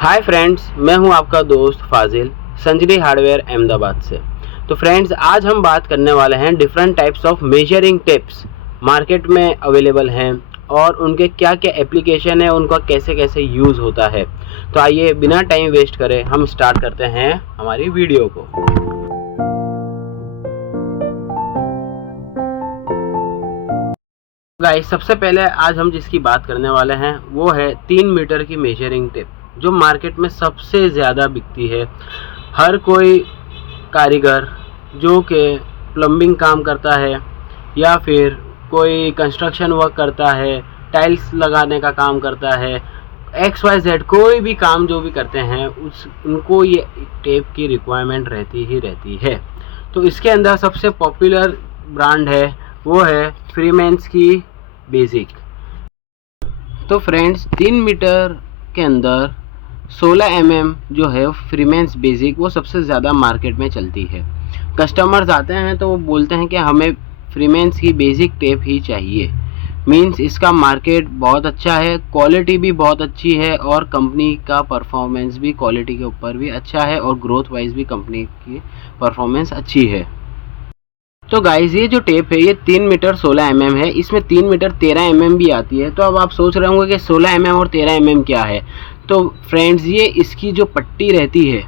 Hi friends, मैं हूं आपका दोस्त फाजिल संजरी हार्डवेयर अहमदाबाद से। तो फ्रेंड्स, आज हम बात करने वाले हैं different types of measuring tapes market में अवेलेबल हैं और उनके क्या क्या एप्लीकेशन है, उनका कैसे कैसे यूज़ होता है। तो आइए बिना टाइम वेस्ट करे हम स्टार्ट करते हैं हमारी वीडियो को। गाइस, सबसे पहले आज हम जिसकी बात करने वाले हैं वो है 3 मीटर की मेजरिंग टेप, जो मार्केट में सबसे ज़्यादा बिकती है। हर कोई कारीगर जो कि प्लम्बिंग काम करता है या फिर कोई कंस्ट्रक्शन वर्क करता है, टाइल्स लगाने का काम करता है, XYZ कोई भी काम जो भी करते हैं उनको ये टेप की रिक्वायरमेंट रहती ही रहती है। तो इसके अंदर सबसे पॉपुलर ब्रांड है वो है फ्रीमेंस की बेसिक। तो फ्रेंड्स, 3 मीटर के अंदर 16 mm जो है फ्रीमेंस बेसिक वो सबसे ज़्यादा मार्केट में चलती है। कस्टमर्स आते हैं तो वो बोलते हैं कि हमें फ्रीमेंस की बेसिक टेप ही चाहिए। मींस इसका मार्केट बहुत अच्छा है, क्वालिटी भी बहुत अच्छी है और कंपनी का परफॉर्मेंस भी क्वालिटी के ऊपर भी अच्छा है और ग्रोथ वाइज भी कंपनी की परफॉर्मेंस अच्छी है। तो गाइज, ये जो टेप है ये 3 मीटर 16 mm है। इसमें 3 मीटर 13 mm भी आती है। तो अब आप सोच रहे होंगे कि 16 mm और 13 mm क्या है। तो फ्रेंड्स, ये इसकी जो पट्टी रहती है,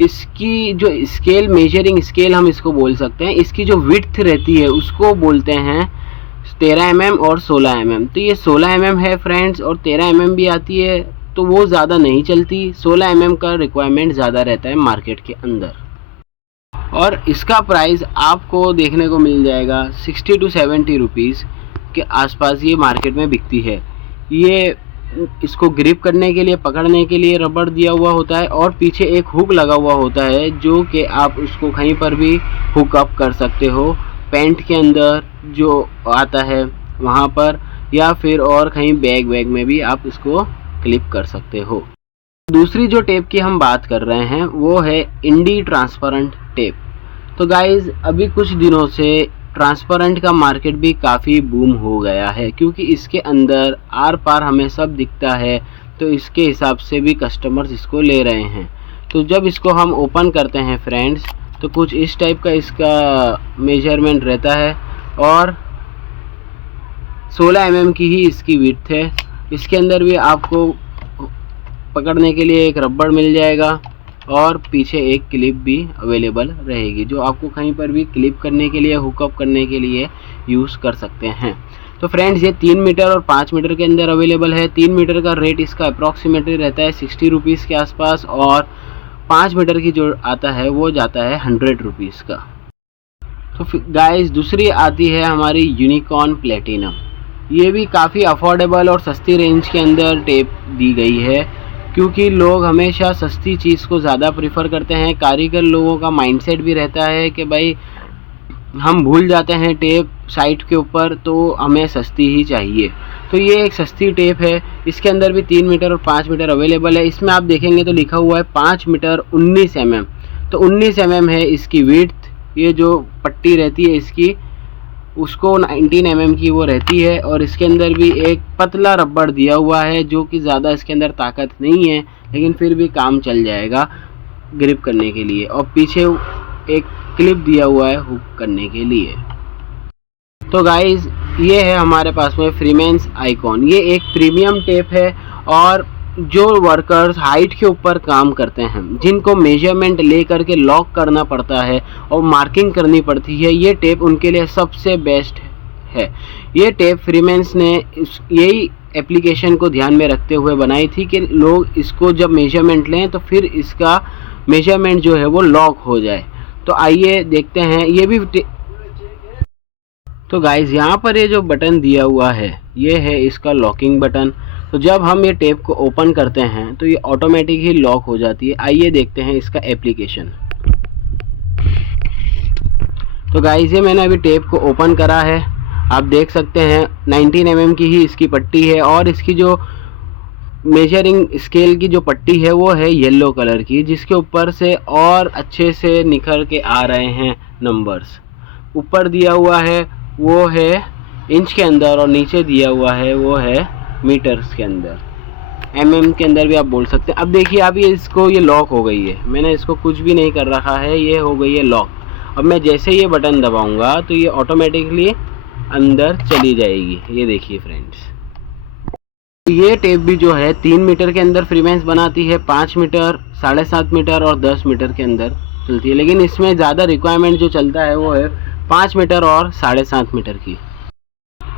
इसकी जो स्केल, मेजरिंग स्केल हम इसको बोल सकते हैं, इसकी जो विड्थ रहती है उसको बोलते हैं 13 mm और 16 mm। तो ये 16 mm है फ्रेंड्स, और 13 mm भी आती है। तो वो ज़्यादा नहीं चलती, 16 mm का रिक्वायरमेंट ज़्यादा रहता है मार्केट के अंदर। और इसका प्राइस आपको देखने को मिल जाएगा 60 to 70 रुपीज़ के आसपास ये मार्केट में बिकती है। ये इसको ग्रिप करने के लिए, पकड़ने के लिए रबड़ दिया हुआ होता है और पीछे एक हुक लगा हुआ होता है जो कि आप उसको कहीं पर भी हुक अप कर सकते हो, पैंट के अंदर जो आता है वहाँ पर, या फिर और कहीं बैग वैग में भी आप इसको क्लिप कर सकते हो। दूसरी जो टेप की हम बात कर रहे हैं वो है इंडी ट्रांसपेरेंट टेप। तो गाइज़, अभी कुछ दिनों से ट्रांसपेरेंट का मार्केट भी काफ़ी बूम हो गया है, क्योंकि इसके अंदर आर पार हमें सब दिखता है। तो इसके हिसाब से भी कस्टमर्स इसको ले रहे हैं। तो जब इसको हम ओपन करते हैं फ्रेंड्स, तो कुछ इस टाइप का इसका मेजरमेंट रहता है और 16 mm की ही इसकी विड्थ है। इसके अंदर भी आपको पकड़ने के लिए एक रबड़ मिल जाएगा और पीछे एक क्लिप भी अवेलेबल रहेगी, जो आपको कहीं पर भी क्लिप करने के लिए, हुकअप करने के लिए यूज़ कर सकते हैं। तो फ्रेंड्स, ये 3 मीटर और 5 मीटर के अंदर अवेलेबल है। 3 मीटर का रेट इसका अप्रॉक्सीमेटली रहता है 60 रुपीज़ के आसपास, और 5 मीटर की जो आता है वो जाता है 100 रुपीज़ का। तो गाइस, दूसरी आती है हमारी यूनिकॉर्न प्लेटिनम। ये भी काफ़ी अफोर्डेबल और सस्ती रेंज के अंदर टेप दी गई है, क्योंकि लोग हमेशा सस्ती चीज़ को ज़्यादा प्रेफर करते हैं। कारीगर लोगों का माइंडसेट भी रहता है कि भाई हम भूल जाते हैं टेप साइट के ऊपर, तो हमें सस्ती ही चाहिए। तो ये एक सस्ती टेप है। इसके अंदर भी 3 मीटर और 5 मीटर अवेलेबल है। इसमें आप देखेंगे तो लिखा हुआ है 5 मीटर 19 mm। तो 19 mm है इसकी विड्थ। ये जो पट्टी रहती है इसकी, उसको 19 mm की वो रहती है। और इसके अंदर भी एक पतला रबड़ दिया हुआ है, जो कि ज़्यादा इसके अंदर ताकत नहीं है, लेकिन फिर भी काम चल जाएगा ग्रिप करने के लिए। और पीछे एक क्लिप दिया हुआ है हुक करने के लिए। तो गाइज़, ये है हमारे पास में फ्रीमेंस आइकॉन। ये एक प्रीमियम टेप है, और जो वर्कर्स हाइट के ऊपर काम करते हैं, जिनको मेजरमेंट ले करके लॉक करना पड़ता है और मार्किंग करनी पड़ती है, ये टेप उनके लिए सबसे बेस्ट है। ये टेप फ्रीमेंस ने यही एप्लीकेशन को ध्यान में रखते हुए बनाई थी कि लोग इसको जब मेजरमेंट लें तो फिर इसका मेजरमेंट जो है वो लॉक हो जाए। तो आइए देखते हैं ये भी। तो गाइज़, यहाँ पर ये जो बटन दिया हुआ है ये है इसका लॉकिंग बटन। तो जब हम ये टेप को ओपन करते हैं तो ये ऑटोमेटिक ही लॉक हो जाती है। आइए देखते हैं इसका एप्लीकेशन। तो गाइज़, ये मैंने अभी टेप को ओपन करा है। आप देख सकते हैं 19 mm की ही इसकी पट्टी है, और इसकी जो मेजरिंग स्केल की जो पट्टी है वो है येलो कलर की, जिसके ऊपर से और अच्छे से निखर के आ रहे हैं नंबर्स। ऊपर दिया हुआ है वो है इंच के अंदर, और नीचे दिया हुआ है वो है मीटर्स के अंदर। mm के अंदर भी आप बोल सकते हैं। अब देखिए अब ये लॉक हो गई है, मैंने इसको कुछ भी नहीं कर रखा है, ये हो गई है लॉक। अब मैं जैसे ये बटन दबाऊंगा तो ये ऑटोमेटिकली अंदर चली जाएगी। ये देखिए फ्रेंड्स, ये टेप भी जो है 3 मीटर के अंदर फ्रीक्वेंस बनाती है, 5 मीटर, 7.5 मीटर और 10 मीटर के अंदर चलती है। लेकिन इसमें ज़्यादा रिक्वायरमेंट जो चलता है वो है 5 मीटर और 7.5 मीटर की।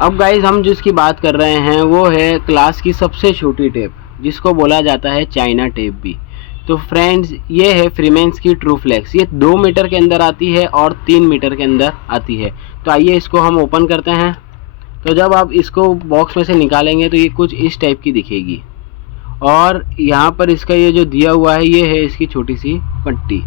अब गाइज हम जिसकी बात कर रहे हैं वो है क्लास की सबसे छोटी टेप, जिसको बोला जाता है चाइना टेप भी। तो फ्रेंड्स ये है फ्रीमेंस की ट्रू फ्लेक्स। ये 2 मीटर के अंदर आती है और 3 मीटर के अंदर आती है। तो आइए इसको हम ओपन करते हैं। तो जब आप इसको बॉक्स में से निकालेंगे तो ये कुछ इस टाइप की दिखेगी, और यहाँ पर इसका ये जो दिया हुआ है ये है इसकी छोटी सी पट्टी।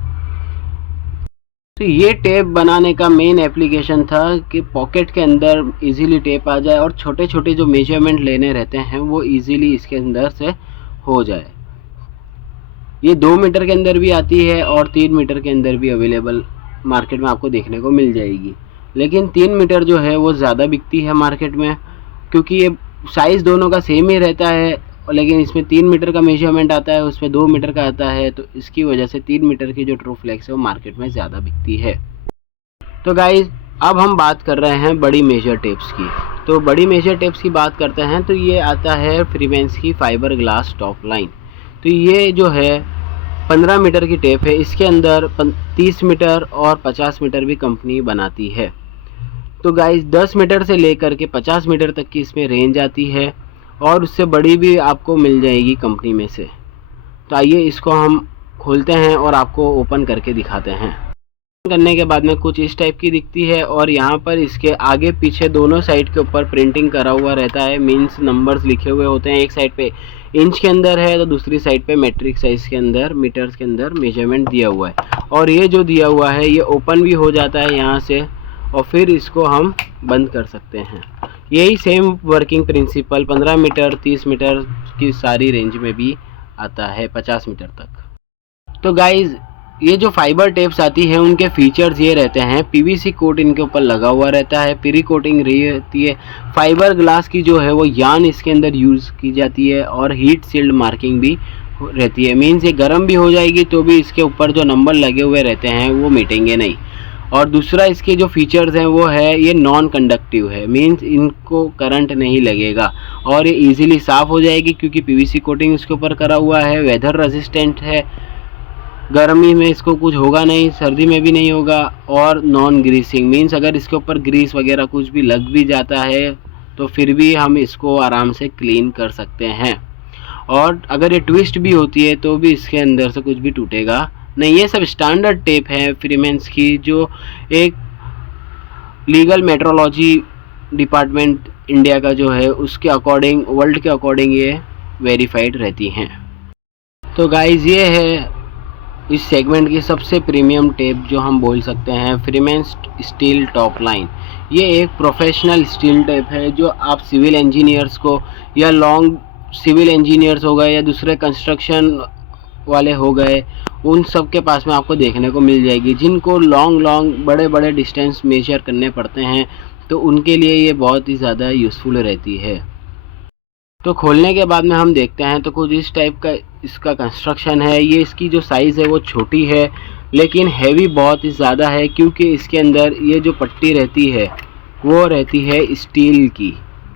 तो ये टेप बनाने का मेन एप्लीकेशन था कि पॉकेट के अंदर इजीली टेप आ जाए और छोटे छोटे जो मेजरमेंट लेने रहते हैं वो इजीली इसके अंदर से हो जाए। ये 2 मीटर के अंदर भी आती है और 3 मीटर के अंदर भी अवेलेबल मार्केट में आपको देखने को मिल जाएगी। लेकिन 3 मीटर जो है वो ज़्यादा बिकती है मार्केट में, क्योंकि ये साइज़ दोनों का सेम ही रहता है, लेकिन इसमें 3 मीटर का मेजरमेंट आता है, उसमें 2 मीटर का आता है। तो इसकी वजह से 3 मीटर की जो ट्रू फ्लेक्स है वो मार्केट में ज़्यादा बिकती है। तो गाइज अब हम बात कर रहे हैं बड़ी मेजर टेप्स की। तो बड़ी मेजर टेप्स की बात करते हैं तो ये आता है फ्रीमेंस की फाइबर ग्लास टॉप लाइन। तो ये जो है 15 मीटर की टेप है, इसके अंदर 30 मीटर और 50 मीटर भी कंपनी बनाती है। तो गाइस 10 मीटर से लेकर के 50 मीटर तक की इसमें रेंज आती है, और उससे बड़ी भी आपको मिल जाएगी कंपनी में से। तो आइए इसको हम खोलते हैं और आपको ओपन करके दिखाते हैं। ओपन करने के बाद में कुछ इस टाइप की दिखती है, और यहाँ पर इसके आगे पीछे दोनों साइड के ऊपर प्रिंटिंग करा हुआ रहता है, मीन्स नंबर्स लिखे हुए होते हैं। एक साइड पे इंच के अंदर है तो दूसरी साइड पे मेट्रिक साइज के अंदर मीटर्स के अंदर मेजरमेंट दिया हुआ है। और ये जो दिया हुआ है ये ओपन भी हो जाता है यहाँ से, और फिर इसको हम बंद कर सकते हैं। यही same working principle 15 metre 30 metre की सारी रेंज में भी आता है, 50 मीटर तक। तो गाइज ये जो फाइबर टेप्स आती है उनके फीचर्स ये रहते हैं, पीवीसी कोट इनके ऊपर लगा हुआ रहता है, प्री कोटिंग रहती है, फाइबर ग्लास की जो है वो यान इसके अंदर यूज़ की जाती है, और हीट सील्ड मार्किंग भी रहती है। मीन्स ये गर्म भी हो जाएगी तो भी इसके ऊपर जो नंबर लगे हुए रहते हैं वो मिटेंगे नहीं। और दूसरा इसके जो फीचर्स हैं वो है ये नॉन कंडक्टिव है, मीन्स इनको करंट नहीं लगेगा, और ये इजीली साफ़ हो जाएगी क्योंकि पीवीसी कोटिंग इसके ऊपर करा हुआ है। वेदर रेजिस्टेंट है, गर्मी में इसको कुछ होगा नहीं, सर्दी में भी नहीं होगा। और नॉन ग्रीसिंग, मीन्स अगर इसके ऊपर ग्रीस वगैरह कुछ भी लग भी जाता है तो फिर भी हम इसको आराम से क्लीन कर सकते हैं। और अगर ये ट्विस्ट भी होती है तो भी इसके अंदर से कुछ भी टूटेगा नहीं। ये सब स्टैंडर्ड टेप है फ्रीमेंस की, जो एक लीगल मेट्रोलॉजी डिपार्टमेंट इंडिया का जो है उसके अकॉर्डिंग, वर्ल्ड के अकॉर्डिंग ये वेरीफाइड रहती हैं। तो गाइज ये है इस सेगमेंट की सबसे प्रीमियम टेप जो हम बोल सकते हैं, फ्रीमेंस स्टील टॉप लाइन। ये एक प्रोफेशनल स्टील टेप है जो आप सिविल इंजीनियर्स को, या लॉन्ग सिविल इंजीनियर्स हो गए या दूसरे कंस्ट्रक्शन वाले हो गए, उन सब के पास में आपको देखने को मिल जाएगी, जिनको लॉन्ग बड़े बड़े डिस्टेंस मेजर करने पड़ते हैं। तो उनके लिए ये बहुत ही ज़्यादा यूज़फुल रहती है। तो खोलने के बाद में हम देखते हैं तो कुछ इस टाइप का इसका कंस्ट्रक्शन है। ये इसकी जो साइज़ है वो छोटी है, लेकिन हैवी बहुत ही ज़्यादा है, क्योंकि इसके अंदर ये जो पट्टी रहती है वो रहती है स्टील की,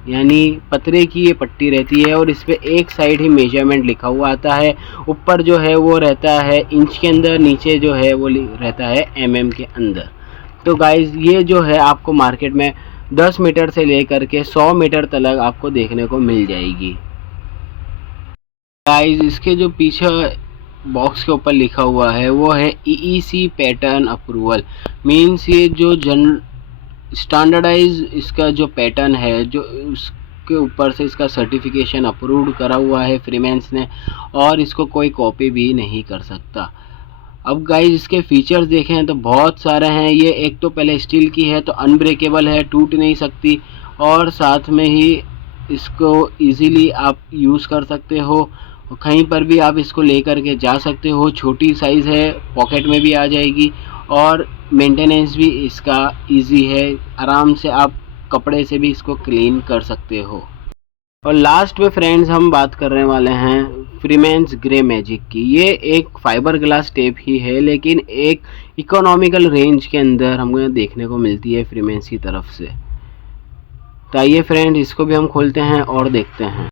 यानी पतरे की ये पट्टी रहती है, और इस पर एक साइड ही मेजरमेंट लिखा हुआ आता है। ऊपर जो है वो रहता है इंच के अंदर, नीचे जो है वो रहता है mm के अंदर। तो गाइज़ ये जो है आपको मार्केट में 10 मीटर से लेकर के 100 मीटर तक आपको देखने को मिल जाएगी। गाइस इसके जो पीछे बॉक्स के ऊपर लिखा हुआ है वो है EEC पैटर्न अप्रूवल, मीन्स ये जो स्टैंडर्डाइज इसका जो पैटर्न है, जो उसके ऊपर से इसका सर्टिफिकेशन अप्रूव्ड करा हुआ है फ्रीमेंस ने, और इसको कोई कॉपी भी नहीं कर सकता। अब गाइस इसके फीचर्स देखें तो बहुत सारे हैं। ये एक तो पहले स्टील की है तो अनब्रेकेबल है, टूट नहीं सकती, और साथ में ही इसको इजीली आप यूज़ कर सकते हो, कहीं पर भी आप इसको लेकर के जा सकते हो। छोटी साइज़ है, पॉकेट में भी आ जाएगी, और मेंटेनेंस भी इसका इजी है, आराम से आप कपड़े से भी इसको क्लीन कर सकते हो। और लास्ट में फ्रेंड्स हम बात करने वाले हैं फ्रीमेंस ग्रे मैजिक की। ये एक फाइबर ग्लास टेप ही है, लेकिन एक इकोनॉमिकल रेंज के अंदर हमें देखने को मिलती है फ्रीमेंस की तरफ से। तो आइए फ्रेंड्स, इसको भी हम खोलते हैं और देखते हैं।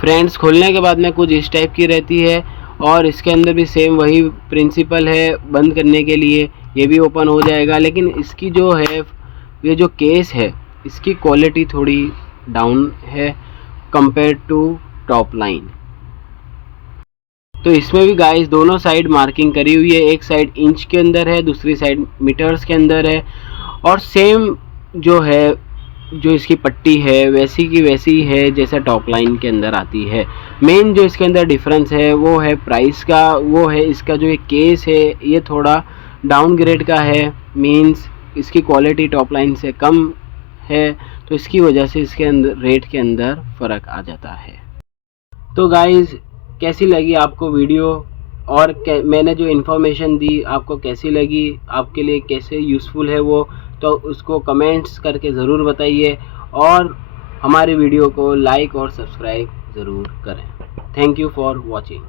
फ्रेंड्स, खोलने के बाद में कुछ इस टाइप की रहती है, और इसके अंदर भी सेम वही प्रिंसिपल है। बंद करने के लिए ये भी ओपन हो जाएगा, लेकिन इसकी जो है, ये जो केस है, इसकी क्वालिटी थोड़ी डाउन है कंपेयर टू टॉप लाइन। तो इसमें भी गाइस दोनों साइड मार्किंग करी हुई है। एक साइड इंच के अंदर है, दूसरी साइड मीटर्स के अंदर है, और सेम जो है, जो इसकी पट्टी है वैसी की वैसी है जैसा टॉप लाइन के अंदर आती है। मेन जो इसके अंदर डिफरेंस है वो है प्राइस का। वो है इसका जो एक केस है, ये थोड़ा डाउन ग्रेड का है, मीन्स इसकी क्वालिटी टॉप लाइन से कम है, तो इसकी वजह से इसके अंदर रेट के अंदर फ़र्क आ जाता है। तो गाइज़, कैसी लगी आपको वीडियो, और मैंने जो इन्फॉर्मेशन दी आपको कैसी लगी, आपके लिए कैसे यूज़फुल है वो, तो उसको कमेंट्स करके ज़रूर बताइए, और हमारे वीडियो को लाइक और सब्सक्राइब ज़रूर करें। Thank you for watching.